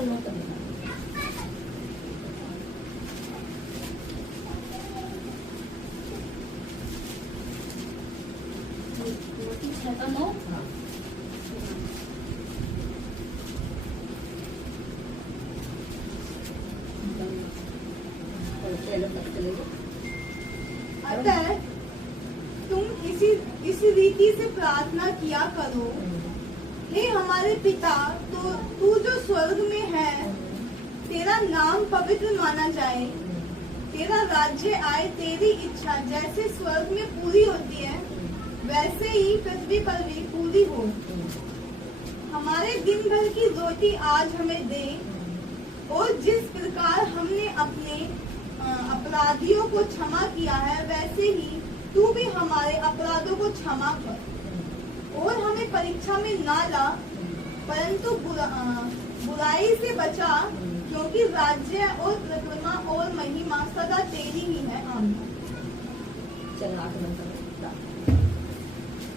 पर नोट कर लेना। नोटिस है का नो। हाँ। अतः तुम इस रीति से प्रार्थना किया करो, हे हमारे पिता, तो तू जो स्वर्ग में है, तेरा नाम पवित्र माना जाए, तेरा राज्य आए, तेरी इच्छा जैसे स्वर्ग में पूरी होती है वैसे ही पृथ्वी पर भी पूरी हो। हमारे दिन भर की रोटी आज हमें दे, और जिस प्रकार हमने अपने अपराधियों को क्षमा किया है वैसे ही तू भी हमारे अपराधों को क्षमा कर, और हमें परीक्षा में ना ला, परंतु बुराई से बचा, क्योंकि राज्य और प्रतिमा और महिमा सदा तेरी ही है। आमीन। चलो आगे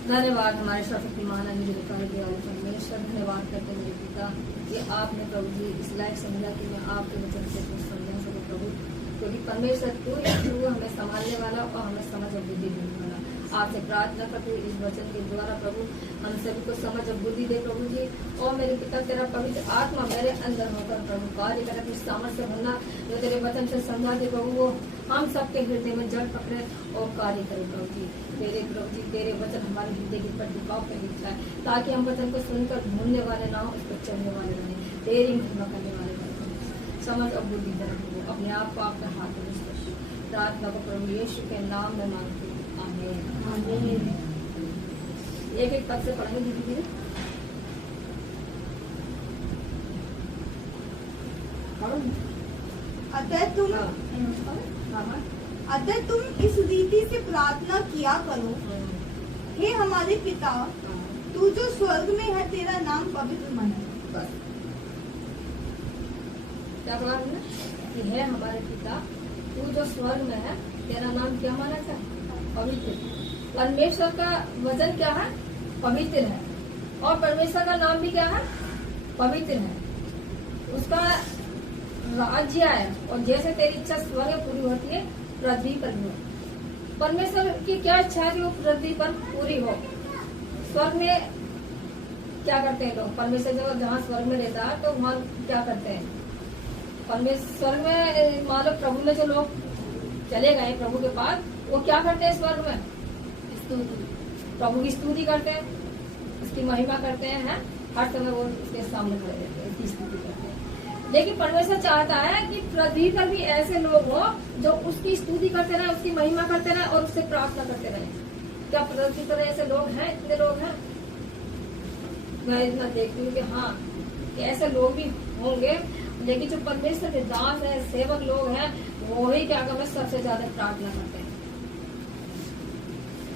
धन्यवाद हमारे सर्वशक्तिमान वाले परमेश्वर, धन्यवाद करते मेरे पिता कि आपने प्रभु जी इस लायक समझा कि मैं आपके वचन से कुछ समझा सकूं प्रभु, क्योंकि परमेश्वर तू हमें संभालने वाला और हमें समझ और बुद्धि देने वाला। आपसे प्रार्थना करते हुए इस वचन के द्वारा प्रभु हम सभी को समझ और बुद्धि दे प्रभु जी। और मेरे पिता तेरा पवित्र आत्मा मेरे अंदर होकर प्रभु कार्य करे, कुछ सामर्थ्य भरना जो तेरे वचन से समझा दे प्रभु, वो हम सबके हृदय में जड़ पकड़े और कार्य करे प्रभु जी। प्रभु जी तेरे वचन हमारे हृदय की प्रतिभाव पे लिख जाए, ताकि हम वचन को सुनकर भूलने वाले ना हो, उस पर चलने वाले रहे, तेरी महिमा करने वाले रहे। समझ और बुद्धि दे अपने आप को आपके हाथ में प्रार्थना को प्रभु यीशु के नाम में मांगते हैं। आमीन। एक एक पद से पढ़ेंगे धीरे धीरे। अतः तुम इस रीति से प्रार्थना किया करो, हे हमारे पिता, तू जो स्वर्ग में है, तेरा नाम पवित्र माना। बस क्या कहा हमने कि है हमारे पिता, तू जो स्वर्ग में है, तेरा नाम क्या माना जाए? पवित्र। परमेश्वर का वचन क्या है? पवित्र है। और परमेश्वर का नाम भी क्या है? पवित्र है। उसका राज्य है, और जैसे तेरी इच्छा स्वर्ग में पूरी होती है पृथ्वी पर भी हो। परमेश्वर की क्या इच्छा है कि वो पृथ्वी पर पूरी हो। स्वर्ग में क्या करते हैं लोग? परमेश्वर जहाँ स्वर्ग में रहता है तो वहाँ क्या करते हैं? परमेश्वर में मान लो प्रभु में जो लोग चले गए प्रभु के पास, वो क्या करते हैं स्वर्ग में? स्तुति, प्रभु की स्तुति करते हैं, उसकी महिमा करते हैं, हर समय वो उसके सामने खड़े रहते हैं, उसकी स्तुति करते हैं। लेकिन परमेश्वर चाहता है कि पृथ्वी पर भी ऐसे लोग हो जो उसकी स्तुति करते रहे, उसकी महिमा करते रहे और उससे प्रार्थना करते रहे। क्या पृथ्वी पर ऐसे लोग हैं? इतने लोग हैं? मैं इतना देखती हूँ कि हाँ ऐसे लोग भी होंगे, लेकिन जो परमेश्वर के दास है, सेवक लोग हैं, वो ही क्या करते हैं? सबसे ज्यादा प्रार्थना करते हैं।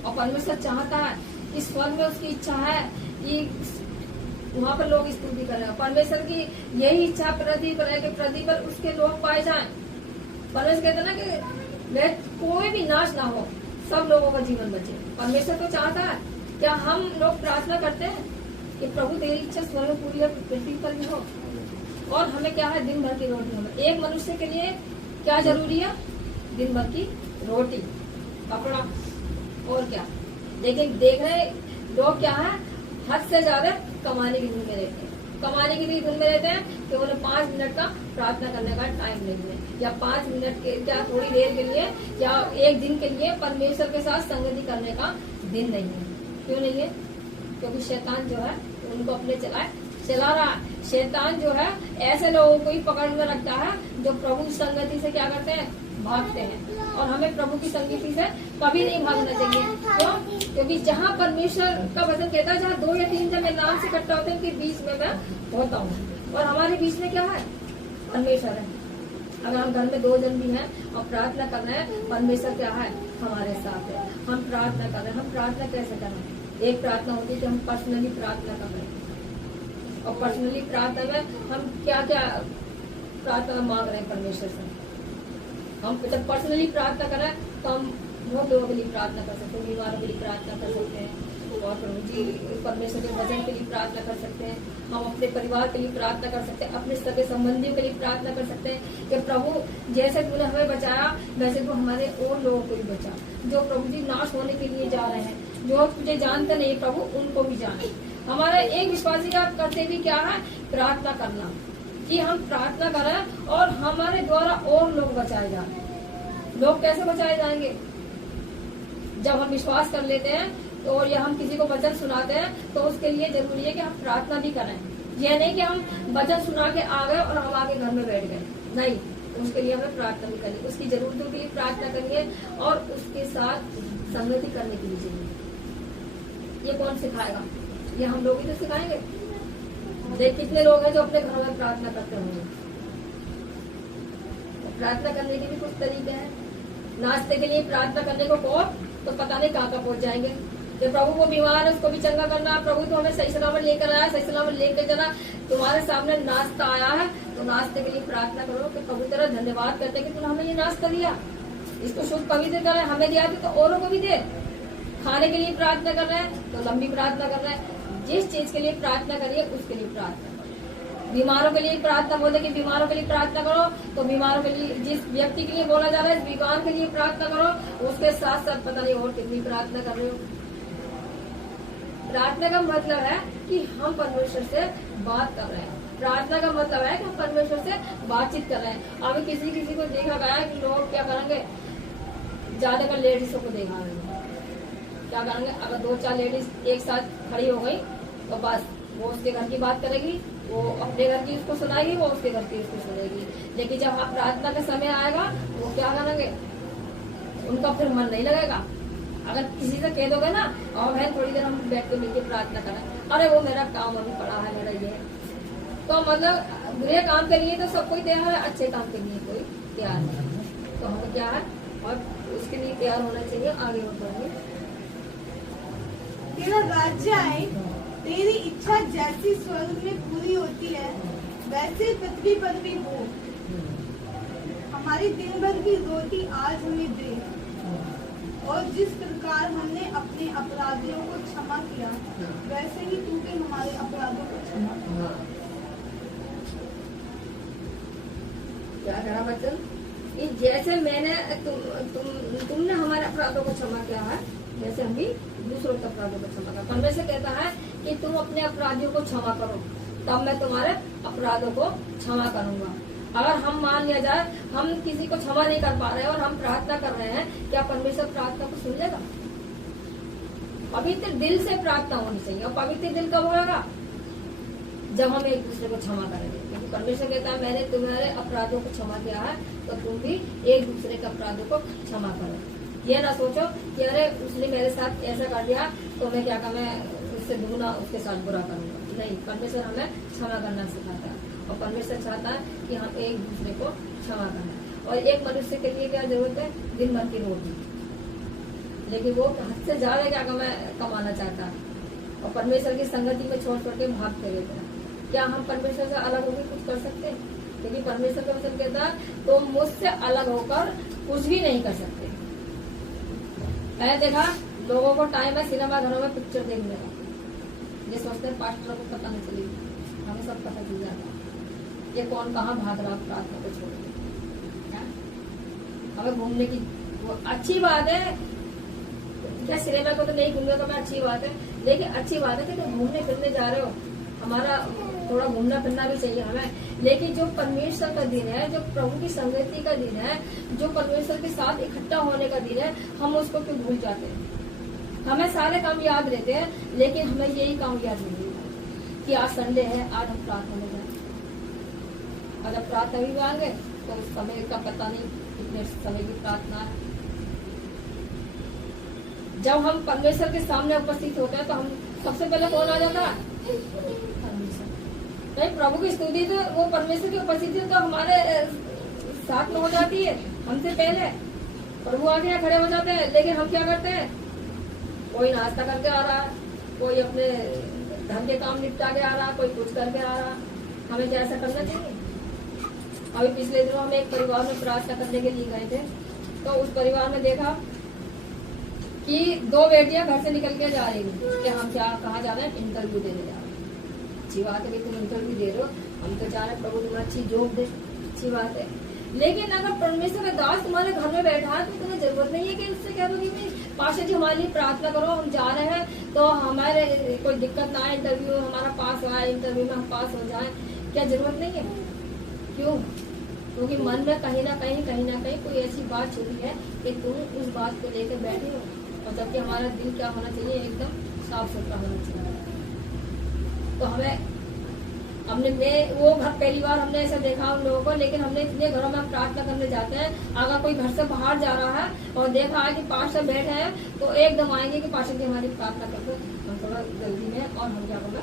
और परमेश्वर चाहता है कि स्वर्ग में उसकी इच्छा है कि वहाँ पर लोग स्तुति करें। परमेश्वर की यही इच्छा पृथ्वी पर है कि पृथ्वी पर उसके लोग पाए जाएं। परमेश्वर कहते हैं ना कि वे कोई भी नाश ना हो, सब लोगों का जीवन बचे। परमेश्वर तो चाहता है। क्या हम लोग प्रार्थना करते हैं कि प्रभु तेरी इच्छा स्वर्ग में पूरी हो, पृथ्वी पर भी हो? और हमें क्या है? दिन भर की रोटी। हमें एक मनुष्य के लिए क्या जरूरी है? दिन भर की रोटी, कपड़ा और क्या। लेकिन देख रहे लोग क्या है? हद से ज्यादा कमाने की धुन में रहते हैं। कमाने की धुन में रहते हैं कि उन्हें 5 मिनट का प्रार्थना करने का टाइम नहीं है, या 5 मिनट के क्या थोड़ी देर के लिए या एक दिन के लिए परमेश्वर के साथ संगति करने का दिन नहीं है। क्यों नहीं है? क्योंकि शैतान जो है उनको अपने चला रहा है। शैतान जो है ऐसे लोगों को ही पकड़ में रखता है जो प्रभु की संगति से क्या करते हैं? भागते हैं। और हमें प्रभु की संगति से कभी नहीं भागना चाहिए। क्यों? क्योंकि जहाँ परमेश्वर का वचन कहता है, जहाँ 2 या 3 जन मेरे नाम से इकट्ठा होते हैं उनके बीच में मैं होता हूँ। और हमारे बीच में क्या है? परमेश्वर है। अगर हम घर में 2 जन भी हैं और प्रार्थना कर रहे हैं, परमेश्वर क्या है? हमारे साथ है। हम प्रार्थना कर रहे हैं। हम प्रार्थना कैसे कर रहे हैं? एक प्रार्थना होती है कि हम पर्सनली प्रार्थना कर रहे हैं, और पर्सनली प्रार्थना में हम क्या क्या प्रार्थना मांग रहे हैं परमेश्वर से। हम जब पर्सनली प्रार्थना कर रहे हैं तो हम बहुत लोगों के लिए प्रार्थना कर सकते हैं, बीमारों के लिए प्रार्थना कर सकते हैं, और प्रभु जी परमेश्वर के वचन के लिए प्रार्थना कर सकते हैं, हम अपने परिवार के लिए प्रार्थना कर सकते हैं, अपने सगे संबंधियों के लिए प्रार्थना कर सकते हैं कि प्रभु जैसे तूने हमें बचाया वैसे तू हमारे और लोगों को भी बचा, जो प्रभु जी नाश होने के लिए जा रहे हैं, जो तुझे जानते नहीं प्रभु उनको भी जाने। हमारा एक विश्वासी का कर्तव्य क्या है? प्रार्थना करना, कि हम प्रार्थना करें और हमारे द्वारा और लोग बचाए जाए। लोग कैसे बचाए जाएंगे? जब हम विश्वास कर लेते हैं तो और या हम किसी को वचन सुनाते हैं तो उसके लिए जरूरी है कि हम प्रार्थना भी करें। यह नहीं कि हम वचन सुना के आ गए और हम आके घर में बैठ गए, नहीं, उसके लिए हमें प्रार्थना भी करनी, उसकी जरूरतों के लिए प्रार्थना करिए और उसके साथ संगति करने के लिए चाहिए। ये कौन सिखाएगा? ये हम लोग ही तो सिखाएंगे। देख कितने लोग हैं जो अपने घरों में प्रार्थना करते होंगे। प्रार्थना करने के भी कुछ तरीके हैं। नाश्ते के लिए प्रार्थना करने को कहो तो पता नहीं कहाँ पहुंच जाएंगे। जो प्रभु को बीमार है उसको भी चंगा करना, प्रभु तो हमें सही सलामत लेकर आया, सही सलामत लेकर जाना। तुम्हारे सामने नाश्ता आया है तो नाश्ते के लिए प्रार्थना करो कि प्रभु तेरा धन्यवाद करते कि तूने हमें ये नाश्ता दिया, इसको शुभ पवित्र करे, हमें दिया तो औरों को भी दे। खाने के लिए प्रार्थना कर रहे हैं तो लंबी प्रार्थना कर रहे हैं। जिस चीज के लिए प्रार्थना करिए उसके लिए प्रार्थना करो। बीमारों के लिए प्रार्थना बोले कि बीमारों के लिए प्रार्थना करो तो बीमारों के लिए, जिस व्यक्ति के लिए बोला जा रहा है बीमार के लिए प्रार्थना करो, उसके साथ साथ पता नहीं और कितनी प्रार्थना कर रहे हो। प्रार्थना का मतलब है कि हम परमेश्वर से बात कर रहे हैं। प्रार्थना का मतलब है कि हम परमेश्वर से बातचीत कर रहे हैं। अभी किसी को देखा गया है कि लोग क्या करेंगे, ज्यादातर लेडीजों को देखा है क्या करेंगे, अगर 2-4 लेडीज एक साथ खड़ी हो गई तो बस वो उसके घर की बात करेगी, वो अपने घर की उसको सुनाएगी, वो उसके घर की उसको सुनेगी। लेकिन जब प्रार्थना का समय आएगा वो क्या करेंगे, उनका फिर मन नहीं लगेगा। अगर किसी से कह दोगे ना और बहन थोड़ी देर हम बैठ के मिलकर प्रार्थना करें, अरे वो मेरा काम अभी पड़ा है, मेरा ये है, तो मतलब बुरे काम के लिए तो सब कोई तैयार है, अच्छे काम के लिए कोई तैयार नहीं। तो हमें क्या है और उसके लिए तैयार होना चाहिए, आगे बढ़ेंगे। तेरा राज्य आए, तेरी इच्छा जैसी स्वर्ग में पूरी होती है वैसे पृथ्वी पर भी हो। हमारी दिन भर की रोटी आज हमें दे, और जिस प्रकार हमने अपने अपराधियों को क्षमा किया वैसे ही तू भी हमारे अपराधों को क्षमा कर। क्या कहा बच्चन? जैसे मैंने तुमने हमारे अपराधों को क्षमा किया है वैसे हम भी दूसरों के अपराधों को क्षमा करो। परमेश्वर कहता है कि तुम अपने अपराधियों को क्षमा करो तब मैं तुम्हारे अपराधों को क्षमा करूंगा। अगर हम मान लिया जाए हम किसी को क्षमा नहीं कर पा रहे हैं और हम प्रार्थना कर रहे हैं, क्या परमेश्वर प्रार्थना को सुन लेगा? पवित्र दिल से प्रार्थना होनी चाहिए। और पवित्र दिल कब होगा? जब हम एक दूसरे को क्षमा करेंगे। क्योंकि परमेश्वर कहता है मैंने तुम्हारे अपराधों को क्षमा किया है तो तुम भी एक दूसरे के अपराधों को क्षमा करो। ये ना सोचो कि अरे उसने मेरे साथ ऐसा कर दिया तो मैं क्या मैं उससे दुगना उसके साथ बुरा करूंगा। नहीं, परमेश्वर हमें क्षमा करना सिखाता है और परमेश्वर चाहता है कि हम एक दूसरे को क्षमा करें। और एक मनुष्य के लिए क्या जरूरत है? दिन भर की रोटी, लेकिन वो हद से ज्यादा क्या कमाना चाहता है और परमेश्वर की संगति में छोड़ के भागते रहते हैं। क्या हम परमेश्वर से अलग होकर कुछ कर सकते हैं? क्योंकि परमेश्वर का वचन कहता है तो मुझसे अलग होकर कुछ भी नहीं कर सकते। मैंने देखा लोगों को टाइम है सिनेमा घरों में पिक्चर देखने का, ये सोचते हैं पास्टर को पता नहीं चलेगी, हमें सब पता चल जाता है ये कौन कहाँ भाग रहा प्रार्थना को छोड़ के। हमें घूमने की वो अच्छी बात है, क्या सिनेमा को तो नहीं घूमने का मैं अच्छी बात है, लेकिन अच्छी बात है कि तुम घूमने फिरने जा रहे हो, हमारा थोड़ा घूमना फिरना भी चाहिए हमें। लेकिन जो परमेश्वर का दिन है, जो प्रभु की संगति का दिन है, जो परमेश्वर के साथ इकट्ठा होने का दिन है, हम उसको क्यों भूल जाते हैं? हमें सारे काम याद रहते हैं लेकिन हमें यही काम याद नहीं है कि आज संडे है, आज हम प्रार्थना में जाए। अगर प्रार्थना भी मांगे तो उस समय का पता नहीं कितने समय की प्रार्थना है। जब हम परमेश्वर के सामने उपस्थित होते हैं तो हम सबसे पहले कौन आ जाता है? नहीं, प्रभु की स्तुति तो वो परमेश्वर की उपस्थिति तो हमारे साथ में हो जाती है, हमसे पहले प्रभु आगे यहाँ खड़े हो जाते हैं। लेकिन हम क्या करते हैं? कोई नाश्ता करके आ रहा है, कोई अपने धन के काम निपटा के आ रहा, कोई कुछ करके आ रहा। हमें क्या ऐसा करना चाहिए? अभी पिछले दिनों हम एक परिवार में प्रार्थना करने के लिए गए थे तो उस परिवार में देखा कि 2 बेटियां घर से निकल के जा रही हैं कि हम क्या कहाँ जा रहे हैं, इंटरव्यू देने जा रहे हैं। अच्छी बात है कि तुम इंटरव्यू दे रहे हो, हम तो जा रहे हैं प्रभु तुम्हें अच्छी जॉब दे, अच्छी बात है। लेकिन अगर परमेश्वर का दास तुम्हारे घर में बैठा है तो तुम्हें जरूरत नहीं है कि उससे कह दो कि पास्टर जी हमारे लिए प्रार्थना करो, हम जा रहे हैं तो हमारे कोई दिक्कत ना आए, इंटरव्यू हमारा पास हो आए, इंटरव्यू में हम पास हो जाए, क्या जरूरत नहीं है? क्यों? क्योंकि मन में कहीं ना कहीं कोई ऐसी बात छुपी है कि तुम उस बात को लेकर बैठे हो, और जबकि हमारा दिल क्या होना चाहिए, एकदम साफ सुथरा होना चाहिए। तो हमें हमने वो घर पहली बार हमने ऐसा देखा उन लोगों को, लेकिन हमने इतने घरों में हम प्रार्थना करने जाते हैं, अगर कोई घर से बाहर जा रहा है और देखा है कि पास्टर बैठे हैं तो एकदम आएंगे कि पास्टर जी हमारी प्रार्थना करते, हम थोड़ा जल्दी में और हम क्या करना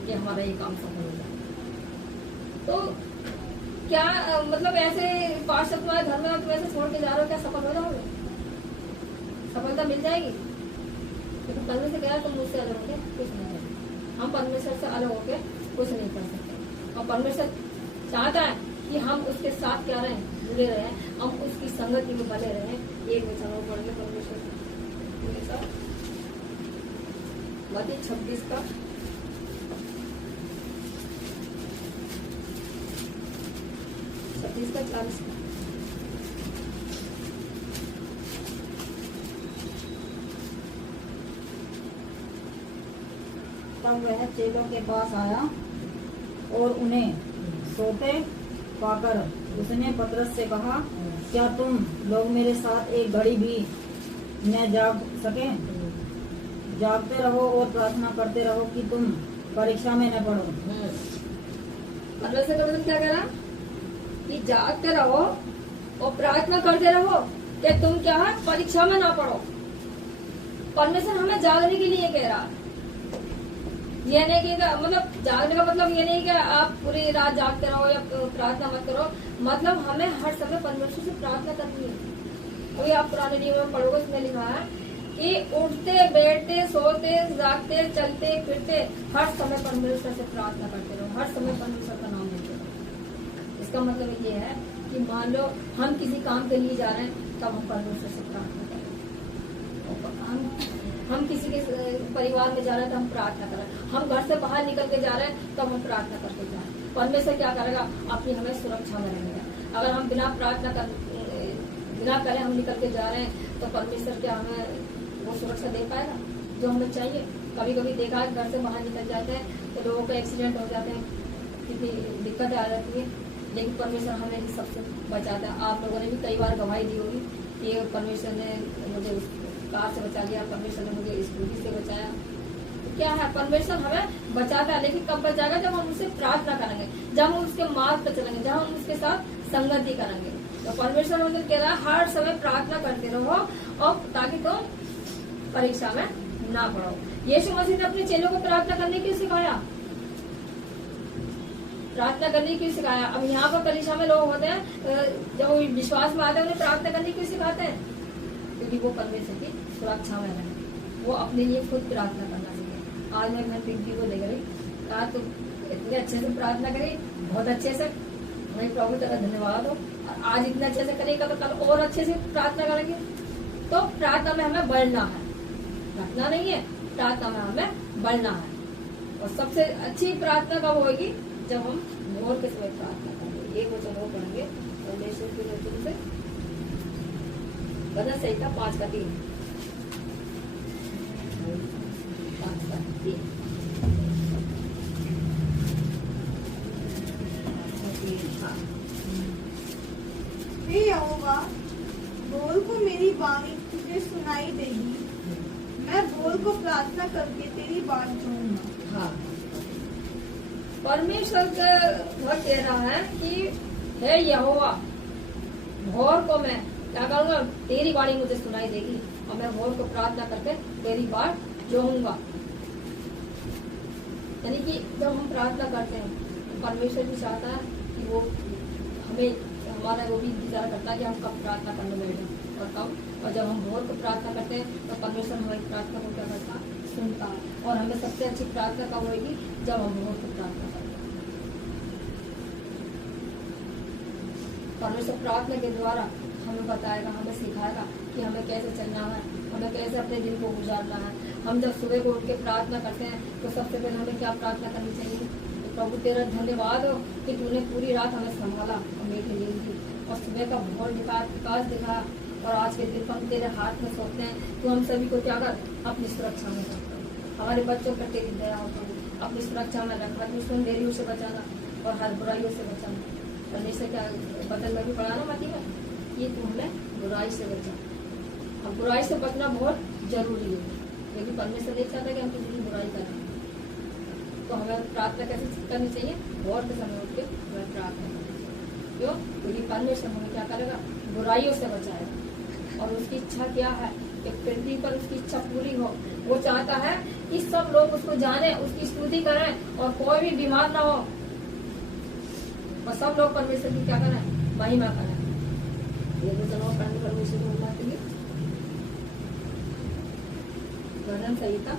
कि हमारा ये काम सफल हो जाए। तो क्या मतलब ऐसे पास्टर तुम्हारे घर में तुम ऐसे छोड़ के जा रहे हो, क्या सफल हो जाओगे? सफलता मिल जाएगी? लेकिन परमेश्वर से कह रहा तुम मुझसे अलग होके कुछ नहीं करेंगे, हम परमेश्वर से अलग होके कुछ नहीं कर सकते। और परमेश्वर चाहता है कि हम उसके साथ क्या रहें, जुड़े रहें, हम उसकी संगति में बने रहें। एक वचन और पढ़ेंगे परमेश्वर के साथ, मत्ती 26 का 40 का। तब वह चेलों के पास आया और उन्हें सोते पाकर उसने पतरस से कहा, क्या तुम लोग मेरे साथ एक घड़ी भी न जाग सके? जागते रहो और प्रार्थना करते रहो कि तुम परीक्षा में न पड़ो। परमेश्वर का मतलब क्या कह रहा कि जागते रहो और प्रार्थना करते रहो कि तुम क्या है, परीक्षा में ना पड़ो। परमेश्वर हमें जागने के लिए कह रहा, ये नहीं कि मतलब जागने का मतलब ये नहीं कि आप पूरी रात जागते रहो या प्रार्थना मत करो, मतलब हमें हर समय परमेश्वर से प्रार्थना करनी है। अभी आप पुराने नियम में पढ़ोगे, उसमें लिखा है कि उठते बैठते सोते जागते चलते फिरते हर समय परमेश्वर से प्रार्थना करते रहो, हर समय परमेश्वर का नाम लेते रहो। इसका मतलब ये है कि मान लो हम किसी काम के लिए जा रहे हैं, तब हम परमेश्वर से प्रार्थना करें। हम किसी के परिवार में जा रहे हैं तो हम प्रार्थना करें, हम घर से बाहर निकल के जा रहे हैं तब हम प्रार्थना करके जा रहे हैं। परमेश्वर क्या करेगा, अपनी हमें सुरक्षा में रहेगा। अगर हम बिना करे हम निकल के जा रहे हैं तो परमेश्वर क्या हमें वो सुरक्षा दे पाएगा जो हमें चाहिए? कभी कभी देखा है घर से बाहर निकल जाते हैं तो लोगों को एक्सीडेंट हो जाते हैं, कितनी दिक्कतें आ जाती है, लेकिन परमेश्वर हमें ही सबसे बचाता है। आप लोगों ने भी कई बार गवाही दी होगी कि परमेश्वर ने मुझे कार से बचा लिया, परमेश्वर ने मुझे स्कूटी से बचाया। तो क्या है, परमेश्वर हमें बचाता है, लेकिन कब बचाएगा? जब हम उससे प्रार्थना करेंगे, जब हम उसके मार्ग पर चलेंगे, जब हम उसके साथ संगति करेंगे। तो परमेश्वर मतलब कह रहा है हर समय प्रार्थना करते रहो और ताकि तुम परीक्षा में ना पड़ो। यीशु मसीह ने अपने चेलों को प्रार्थना करने क्यों सिखाया? प्रार्थना करने क्यों सिखाया? अब यहाँ पर परीक्षा में लोग होते हैं जब विश्वास में आते हैं, उन्हें प्रार्थना करने क्यों सिखाते हैं? क्योंकि वो परमेश्वर की सुरक्षा में रहे, वो अपने लिए खुद प्रार्थना करना चाहिए। आज मैं बहन पिंकी को ले गई, कहा तुम इतने अच्छे से प्रार्थना करी, बहुत अच्छे से, मैं प्रभु तेरा धन्यवाद हो, आज इतने अच्छे से करेगा तो कल और अच्छे से प्रार्थना करेंगे। तो प्रार्थना में हमें बढ़ना है, घटना नहीं है, प्रार्थना में हमें बढ़ना है। और सबसे अच्छी प्रार्थना कब होगी? जब हम भोर के समय प्रार्थना करेंगे। एक वचन और पढ़ेंगे परमेश्वर के वचन से, भजन संहिता 5:3। 5:3 हे यहोवा, भोर को मेरी वाणी तुझे सुनाई देगी, मैं भोर को प्रार्थना करके तेरी बात सुनूंगा। हाँ, परमेश्वर का वह कह रहा है कि हे यहोवा, भोर को मैं क्या करूंगा? तेरी वाणी मुझे सुनाई देगी और मैं भोर को प्रार्थना करके तेरी बात जोहूंगा। यानी कि जब हम प्रार्थना करते हैं तो परमेश्वर भी चाहता है कि वो हमें, हमारा वो भी इंतजार करता है कि हम कब प्रार्थना करने बैठे और कब। और जब हम भोर को प्रार्थना करते हैं तो परमेश्वर हमारी प्रार्थना को क्या करता है? सुनता है। और हमें सबसे अच्छी प्रार्थना कब होगी? जब हम भोर को प्रार्थना करते हैं। परमेश्वर प्रार्थना के द्वारा हमें बताएगा, हमें सिखाएगा कि हमें कैसे चलना है, हमें कैसे अपने दिन को गुजारना है। हम जब सुबह को उठ के प्रार्थना करते हैं तो सबसे पहले हमें क्या प्रार्थना करनी चाहिए? तो प्रभु तेरा धन्यवाद हो कि तूने पूरी रात हमें संभाला और मेरी नींद दी और सुबह का भोर दिखा, प्रकाश दिखाया और आज के दिन हम तेरे हाथ में सौंपते हैं। तो हम सभी को क्या कर अपनी सुरक्षा में रखना, हमारे बच्चों पर तेरी दया हो प्रभु, अपनी सुरक्षा में रखना, दुश्मन देरियों से बचाना और हर बुराइयों से बचाना। और जैसे क्या बदल में भी पढ़ा ना मती में कि तू हमें बुराई से बचा। अब बुराई से बचना बहुत जरूरी है क्योंकि परमेश्वर नहीं चाहता कि हम किसी की बुराई करें। तो हमें प्रार्थना कैसे करनी चाहिए? भोर के समय उठ के हमें प्रार्थना करनी चाहिए। क्यों? क्योंकि परमेश्वर हमें क्या करेगा? बुराइयों से बचाएगा। और उसकी इच्छा क्या है कि पृथ्वी पर उसकी इच्छा पूरी हो। वो चाहता है कि सब लोग उसको जाने, उसकी स्तुति करें और कोई भी बीमार ना हो और सब लोग परमेश्वर की क्या करें? महिमा करें। ये तो चलो परमेश्वर की महिमा के लिए भजन संहिता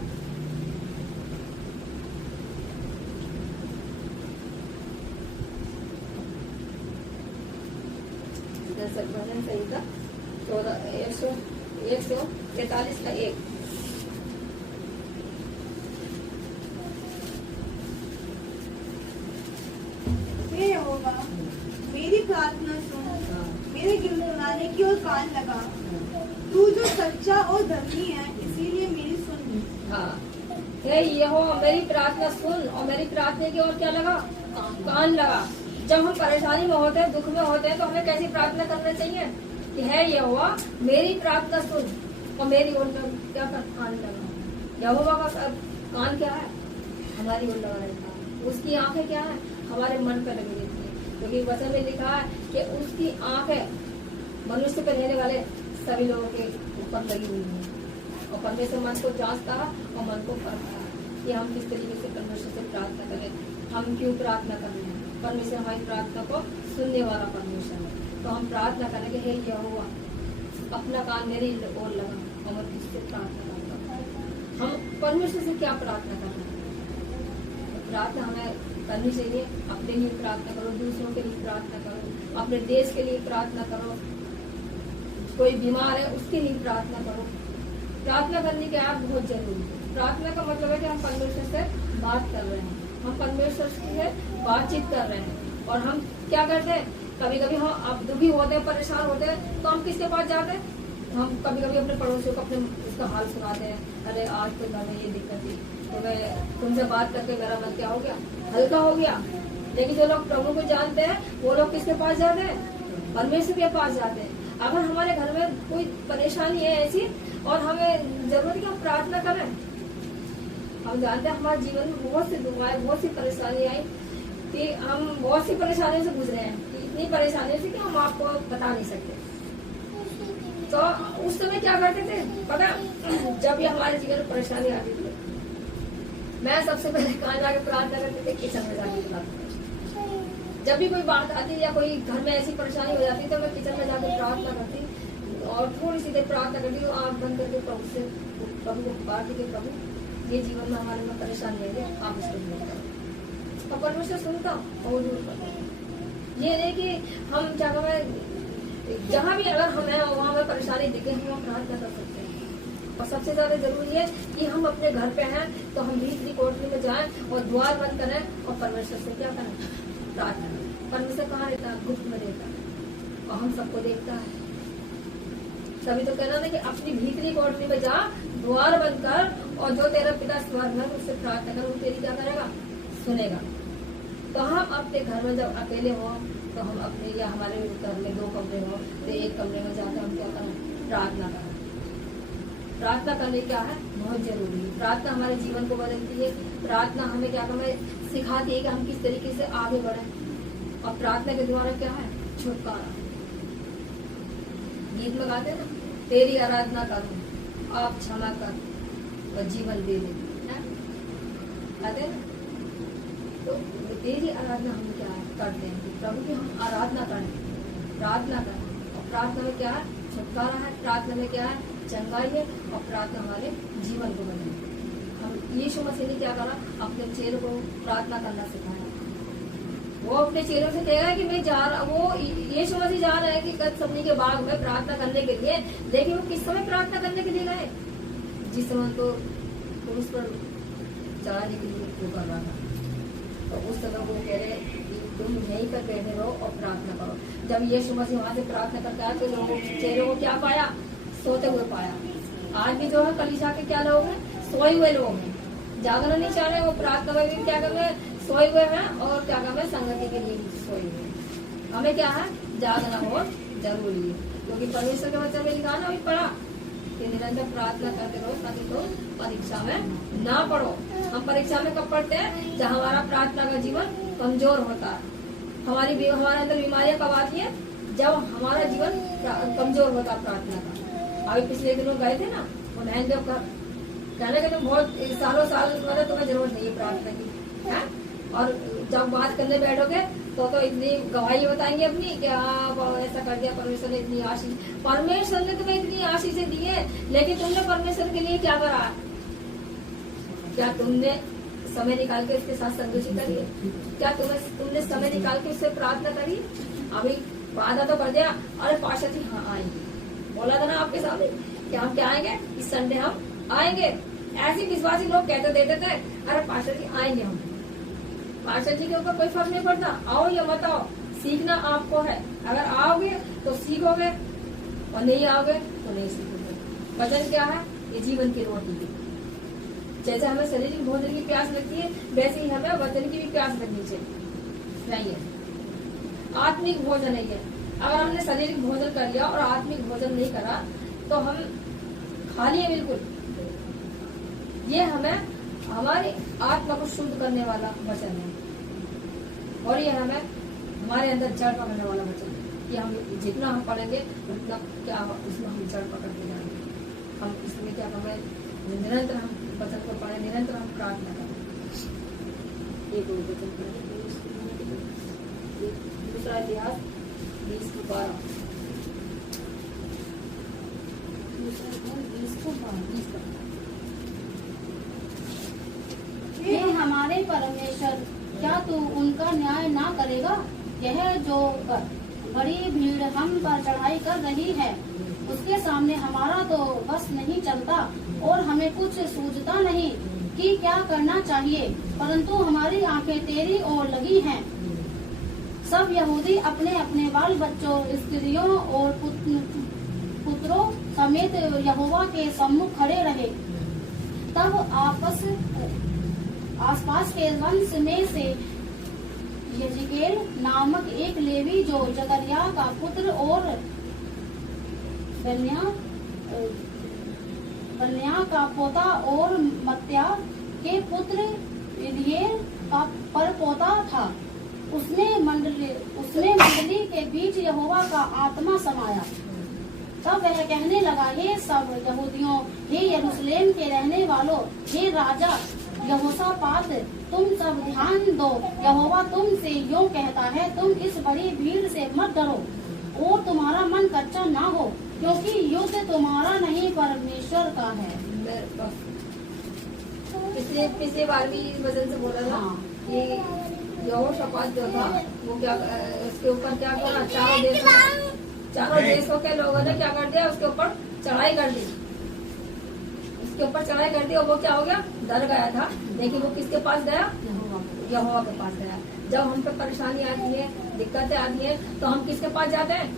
143 का 1। हे यहोवा, मेरी प्रार्थना सुन, मेरे गिड़गिड़ाने की ओर कान लगा। तू जो सच्चा और धर्मी है, इसीलिए मेरी सुन। हाँ, हे यहोवा मेरी प्रार्थना सुन और मेरी प्रार्थना की ओर क्या लगा? कान लगा। जब हम परेशानी में होते हैं, दुख में होते हैं, तो हमें कैसी प्रार्थना करना चाहिए कि हे यहोवा मेरी प्रार्थना सुन और मेरी ओर क्या कर? कान लगा। यहोवा का कान क्या है? हमारी ओर लगा रहता है। उसकी आंखें क्या है? हमारे मन पर लगी रहती है। क्योंकि वचन में लिखा है कि उसकी आंखें मनुष्य पर रहने वाले सभी लोगों के ऊपर लगी हुई है। और परमेश्वर मन को जांचता है और मन को परखता है कि हम किस तरीके से परमेश्वर से प्रार्थना करें, हम क्यों प्रार्थना कर रहे हैं। परमेश्वर हमारी प्रार्थना को सुनने वाला परमेश्वर है। तो हम प्रार्थना करेंगे हे यहोवा अपना कान मेरी ओर लगा और मैं किससे प्रार्थना करता हूँ। हम परमेश्वर से क्या प्रार्थना कर रहे हैं? प्रार्थना हमें करनी चाहिए। अपने लिए प्रार्थना करो, दूसरों के लिए प्रार्थना करो, अपने देश के लिए प्रार्थना करो, कोई बीमार है उसके लिए प्रार्थना करो। प्रार्थना करने के आप बहुत जरूरी है। प्रार्थना का मतलब है कि हम परमेश्वर से बात कर रहे हैं, हम परमेश्वर से बातचीत कर रहे हैं। और हम क्या करते हैं? कभी कभी हम अब दुखी होते हैं, परेशान होते हैं, तो हम किसके पास जाते हैं? हम कभी कभी अपने पड़ोसियों को अपने उसका हाल सुनाते हैं। अरे आज तो घर में ये दिक्कत थी, तो मैं तुमसे बात करके मेरा मन क्या हो गया? हल्का हो गया। लेकिन जो लोग प्रभु को जानते हैं वो लोग किसके पास जाते हैं? परमेश्वर के पास जाते हैं। अगर हमारे घर में कोई परेशानी है ऐसी और हमें जरूरत है कि हम प्रार्थना करें, हम जानते हैं हमारे जीवन में बहुत सी दुख आए, बहुत सी परेशानी आई कि हम बहुत सी परेशानियों से गुजरे हैं, इतनी परेशानियों से कि हम आपको बता नहीं सकते। तो उस समय क्या करते थे पता? जब भी हमारे जीवन में परेशानी आती थी, मैं सबसे पहले कहाँ जाके प्रार्थना करती थी? किचन में जाके प्रार्थना। जब भी कोई बात आती या कोई घर में ऐसी परेशानी हो जाती तो मैं किचन में जाकर प्रार्थना करती और थोड़ी सी देर प्रार्थना करती हूँ, आँख बंद करके प्रभु को पुकारती कि प्रभु ये जीवन में हमारे में परेशानी है, आप इसको दूर करो। और परमेश्वर सुनता और दूर करता। ये नहीं कि हम क्या करें, जहाँ भी अगर हमें वहाँ में परेशानी दिखे हम प्रार्थना कर सकते हैं। और सबसे ज्यादा जरूरी है कि हम अपने घर पे हैं तो हम भीतरी कोठरी में जाएं और द्वार बंद करें और परमेश्वर से क्या करें? प्रार्थना करें। परमेश्वर कहाँ रहता है? गुप्त में रहता है और हम सबको देखता है। तभी तो कहना ना कि अपनी भीतरी कोठरी में जा, द्वार बंद कर और जो तेरा पिता स्वर्ग में उससे प्रार्थना कर, वो तेरी क्या करेगा? सुनेगा। तो हम अपने घर में जब अकेले हो तो हम अपने या हमारे घर में 2 कमरे हो तो एक कमरे में जाकर हम क्या करें? प्रार्थना करें। प्रार्थना करने क्या है? बहुत जरूरी है। प्रार्थना हमारे जीवन को बदलती है। प्रार्थना हमें क्या हमें सिखाती है कि हम किस तरीके से आगे बढ़े। और प्रार्थना के द्वारा क्या है? छुटकारा। गीत में गाते ना, तेरी आराधना करूं, आप क्षमा कर और जीवन दे दे, आते ना। तो तेरी आराधना हम क्या करते हैं? प्रभु की हम आराधना करें, प्रार्थना करें। और प्रार्थना में क्या है? छुटकारा है। प्रार्थना में क्या है? चंगाई है। और प्रार्थना हमारे जीवन को बदले। हम यीशु मसीह ने क्या करा? अपने चेलों को प्रार्थना करना सिखाया। वो अपने चेहरों से कहेगा कि मैं जा रहा, वो यीशु मसीह जा रहा है कि गतसमनी के बाग में प्रार्थना करने के लिए, लेकिन वो किस समय प्रार्थना करने के लिए गए? जिस समय तो क्रूस पर चढ़ाने के लिए वो कर रहा था, तो उस समय वो कह रहे कि तुम यहीं पर बैठे रहो और प्रार्थना करो। जब यीशु मसीह वहां से प्रार्थना करके आया तो लोगों के चेहरे को क्या पाया? सोते हुए पाया। आज भी जो है कलीसिया के क्या लोग हैं? सोए हुए लोग हैं, जागना नहीं चाह रहे, वो प्रार्थना में भी क्या कर रहे हैं? सोए हुए हैं, और क्या कर रहे हैं? संगति के लिए भी सोए हुए हैं। हमें क्या है? जागना बहुत जरूरी है, क्योंकि परमेश्वर के वचन में लिखा ना, अभी पढ़ा कि निरंतर प्रार्थना करते रहो ताकि तो परीक्षा में ना पढ़ो। हम परीक्षा में कब पढ़ते हैं? जब हमारा प्रार्थना का जीवन कमजोर होता है। हमारे अंदर बीमारियां कब आती है? जब हमारा जीवन कमजोर होता है प्रार्थना का। अभी पिछले दिनों गए थे ना, वो नैन देव का कहने के तुम बहुत सालों साल मतलब तुम्हें जरूरत नहीं है प्रार्थना की, है? और जब बात करने बैठोगे तो इतनी गवाही बताएंगे अपनी कि हाँ ऐसा कर दिया परमेश्वर ने, इतनी आशीष, परमेश्वर ने तुम्हें इतनी आशीष दी है, लेकिन तुमने परमेश्वर के लिए क्या करा? क्या तुमने समय निकाल के उसके साथ संतुष्टि करी है? क्या तुमने समय निकाल के उससे प्रार्थना करी? अभी वादा तो कर दिया, अरे पाशा जी हाँ आएंगे, बोला था ना आपके सामने कि हम क्या आएंगे, इस संडे हम आएंगे। ऐसे विश्वासी लोग कहते देते थे, अरे पाशा जी आएंगे हम। पाशा जी के ऊपर कोई फर्क नहीं पड़ता, आओ या मत आओ, सीखना आपको है। अगर आओगे तो सीखोगे और नहीं आओगे तो नहीं सीखोगे। वचन क्या है? ये जीवन की रोटी है। जैसे हमें शारीरिक भोजन की प्यास लगती है, वैसे ही हमें वचन की भी प्यास लगनी चाहिए। आत्मिक भोजन है ये। अगर हमने शारीरिक भोजन कर लिया और आत्मिक भोजन नहीं करा तो हम खाली है बिल्कुल। ये हमें हमारी आत्मा को शुद्ध करने वाला वचन है, और ये हमें हमारे अंदर जड़ पकड़ने वाला वचन है कि हम जितना हम पढ़ेंगे उतना क्या उसमें हम जड़ पकड़ते जाएंगे। हम इसमें क्या हमें निरंतर हम वचन को पढ़े, निरंतर हम प्रार्थना करें। ये दो वचन पढ़े। दूसरा इतिहास 20:12। हे हमारे परमेश्वर, क्या तू उनका न्याय ना करेगा? यह जो बड़ी भीड़ हम पर चढ़ाई कर रही है, उसके सामने हमारा तो बस नहीं चलता और हमें कुछ सूझता नहीं कि क्या करना चाहिए, परंतु हमारी आंखें तेरी ओर लगी हैं। सब यहूदी अपने अपने बाल बच्चों, स्त्रियों और पुत्रों समेत यहोवा के सम्मुख खड़े रहे। तब आसपास के वंश में से यजकेल नामक एक लेवी, जो जकरिया का पुत्र और बन्या का पोता और मत्या के पुत्र इदीएल का परपोता था, उसने मंडली के बीच यहोवा का आत्मा समाया। तब वह कहने लगा, हे सब यहूदियों, हे यरूशलेम के रहने वालों, हे राजा यहोशापात, तुम सब ध्यान दो। यहोवा तुमसे यूं कहता है, तुम इस बड़ी भीड़ से मत डरो और तुम्हारा मन कच्चा ना हो, क्योंकि युद्ध तुम्हारा नहीं परमेश्वर का है। पिछले बार भी वचन से बोला था कि यहोशापात जो था वो क्या, उसके ऊपर क्या करा, चारों देशों के लोगों ने क्या कर दिया, उसके ऊपर चढ़ाई कर दी। उसके ऊपर चढ़ाई कर दी और वो क्या हो गया, डर गया था। लेकिन वो किसके पास गया? यहोवा के पास गया। जब हम पे परेशानी आती है, दिक्कतें आती है, तो हम किसके पास जाते हैं?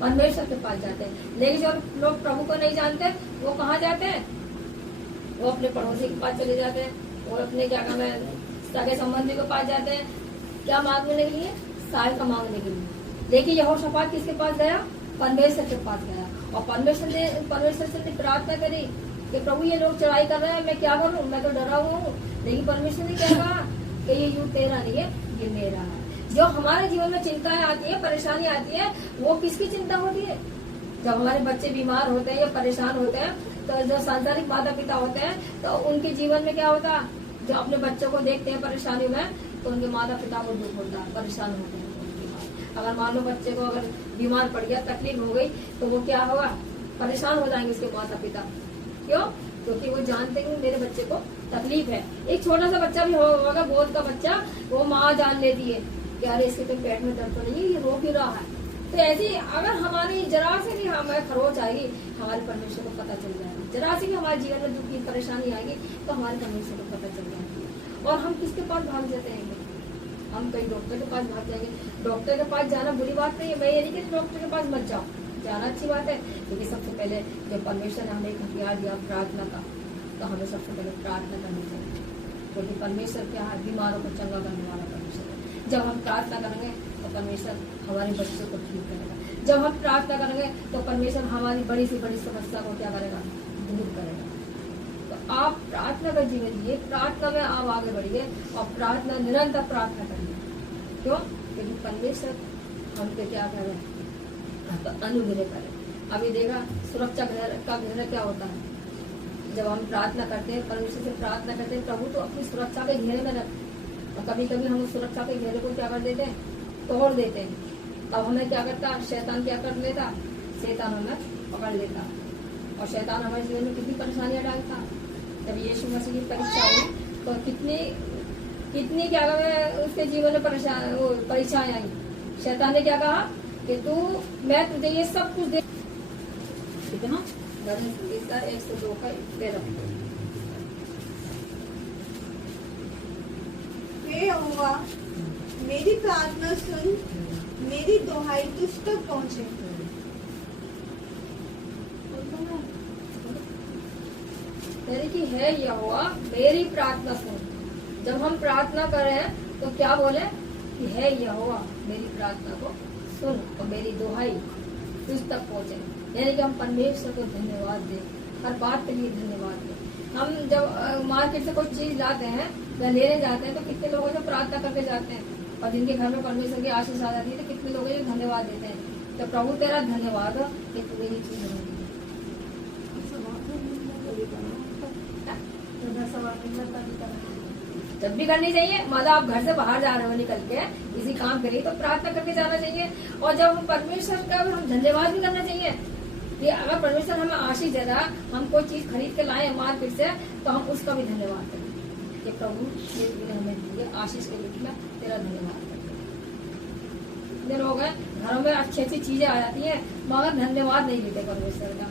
परमेश्वर के पास जाते हैं। लेकिन जो लोग प्रभु को नहीं जानते वो कहाँ जाते हैं? वो अपने पड़ोसी के पास चले जाते हैं, वो अपने क्या काम है सगे संबंधी के पास जाते हैं, क्या मांगने के लिए? सहायता मांगने के लिए। लेकिन यहोशापात किसके पास गया? परमेश्वर के पास गया, और परमेश्वर से प्रार्थना करी कि प्रभु ये लोग चढ़ाई कर रहे हैं, मैं क्या करूं, मैं तो डरा हुआ हूँ। लेकिन परमेश्वर ने क्या कहा कि ये युद्ध तेरा नहीं है, ये मेरा है। जो हमारे जीवन में चिंताएं आती है, परेशानी आती है, वो किसकी चिंता होती है? जब हमारे बच्चे बीमार होते हैं या परेशान होते हैं, तो जो सांसारिक माता पिता होते हैं, तो उनके जीवन में क्या होता है? जो अपने बच्चों को देखते हैं परेशानी में, तो उनके माता पिता को दुख होता है, परेशान होते हैं। अगर मान लो बच्चे को अगर बीमार पड़ गया, तकलीफ हो गई, तो वो क्या होगा? परेशान हो जाएंगे उसके माता पिता। क्यों? क्योंकि वो जानते हैं मेरे बच्चे को तकलीफ है। एक छोटा सा बच्चा भी होगा, गोद का बच्चा, वो माँ जान लेती है कि अरे इसके तो पेट में दर्द तो नहीं है, ये रो क्यों रहा है। तो ऐसे ही अगर हमारी जरा से भी हमें खरोच आएगी, हमारे परमेश्वर को पता चल जाएगा। जरा से भी हमारे जीवन में दुख की परेशानी आएगी तो हमारे परमेश्वर को पता चल जाएगी। और हम किसके पास भाग जाते हैं? हम कहीं डॉक्टर के पास भाग जाएंगे। डॉक्टर के पास जाना बुरी बात नहीं है, मैं ये नहीं कि डॉक्टर के पास मत जाओ, जाना अच्छी बात है, लेकिन सबसे पहले जब परमेश्वर ने हमें एक हथियार दिया प्रार्थना का, तो हमें सबसे पहले प्रार्थना करनी चाहिए, क्योंकि परमेश्वर क्या है, बीमारों को चंगा करने वाला परमेश्वर है। जब हम प्रार्थना करेंगे तो परमेश्वर हमारे बच्चों को ठीक करेगा। जब हम प्रार्थना करेंगे तो परमेश्वर हमारी बड़ी से बड़ी समस्या को क्या करेगा, दूर करेगा। तो आप प्रार्थना का जीवन जिए, प्रार्थना में आप आगे बढ़िए और प्रार्थना निरंतर प्रार्थना करिए। क्यों? क्योंकि परमेश्वर हम पे क्या करे, तो अनुग्रह करे। अभी देखा सुरक्षा का घेरा क्या होता है, जब हम प्रार्थना करते हैं, परमेश्वर से प्रार्थना करते हैं, प्रभु तो अपनी सुरक्षा के घेरे में रख। और कभी कभी हम उस सुरक्षा के घेरे को क्या कर देते हैं, तोड़ देते हैं। तब हमें क्या करता, शैतान क्या कर लेता, शैतान हमें पकड़ लेता और शैतान हमारे जीवन में कितनी परेशानियां डालता। जब यीशु मसीह की परीक्षा हुई तो कितनी क्या कहा, उसके जीवन में परीक्षाएं आई। शैतान ने क्या कहा कि मैं तुझे ये सब कुछ दे। कितना? 102 का 13। हे यहोवा, मेरी प्रार्थना सुन, मेरी दुहाई तुझ तक पहुँचे। यानी कि है यहोवा मेरी प्रार्थना सुन। जब हम प्रार्थना करें तो क्या बोले कि है यहोवा मेरी प्रार्थना को सुन और मेरी दुहाई तुझ तक पहुँचे। यानी कि हम परमेश्वर को धन्यवाद दें, हर बात के लिए धन्यवाद दें। हम जब मार्केट से कोई चीज लाते हैं या लेने जाते हैं तो कितने लोगों से प्रार्थना करके जाते हैं, और जिनके घर में परमेश्वर की आशीष आ जाती है तो कितने लोगों को धन्यवाद देते हैं। तो प्रभु तेरा धन्यवाद हो कि तूने ये चीज बना दी। जब भी करनी चाहिए, मतलब आप घर से बाहर जा रहे हो निकल के किसी काम के लिए, तो प्रार्थना करके जाना चाहिए। और जब हम परमेश्वर का हम धन्यवाद भी करना चाहिए कि अगर परमेश्वर हमें आशीष दे रहा, हम कोई चीज खरीद के लाए मार्केट से, तो हम उसका भी धन्यवाद करें कि प्रभु ये तूने हमें दी आशीष के लिए, मैं तेरा धन्यवाद करते हैं। इतने लोग हैं घरों में अच्छी अच्छी चीजें आ जाती हैं मगर धन्यवाद नहीं देते परमेश्वर का।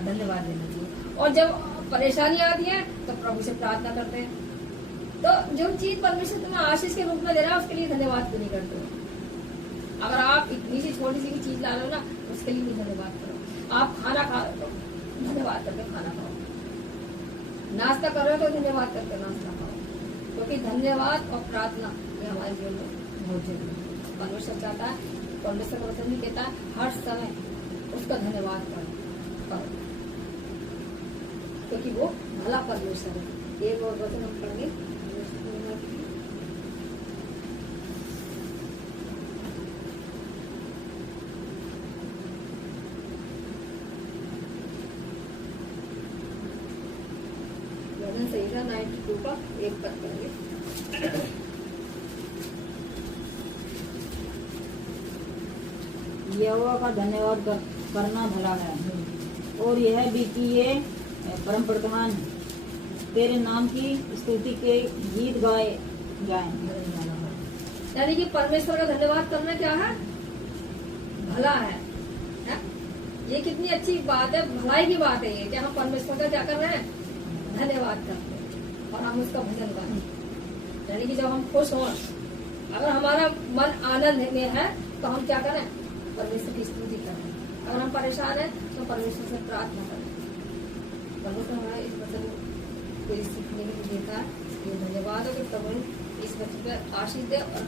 धन्यवाद देना चाहिए। और जब परेशानी आती है तो प्रभु से प्रार्थना करते हैं। तो जो चीज परमेश्वर तुम्हें आशीष के रूप में दे रहा है उसके लिए धन्यवाद क्यों नहीं करते हो? अगर आप इतनी सी छोटी सी चीज ला लो ना, उसके लिए भी धन्यवाद करो। आप खाना खा रहे हो तो धन्यवाद करके खाना खाओ, नाश्ता कर रहे हो तो धन्यवाद करके नाश्ता खाओ, क्योंकि धन्यवाद और प्रार्थना ये हमारे जीवन में बहुत जरूरी है। परमेश्वर चाहता है, परमेश्वर का वचन भी कहता है हर समय उसका धन्यवाद करो, क्योंकि वो भला परमेश्वर है। एक और वचन हम पढ़ेंगे, वचन सही था 92 का 1 तक करेंगे। यहोवा का धन्यवाद करना भला है, और यह भी कि ये परम प्रधान तेरे नाम की स्तुति के गीत गाए जाएं। यानी कि परमेश्वर का धन्यवाद करना क्या है, भला है? ये कितनी अच्छी बात है, भलाई की बात है ये, कि हम परमेश्वर का क्या कर रहे हैं, धन्यवाद करते हैं और हम उसका भजन गाएं। यानी कि जब हम खुश हों, अगर हमारा मन आनंद में है तो हम क्या करें, परमेश्वर की स्तुति करें। अगर हम परेशान हैं तो परमेश्वर से प्रार्थना करें। परमेश्वर हमारे इस वचन को सीखने के लिए देता है, इसलिए धन्यवाद हो कि प्रभु इस वचन पर आशीष दे और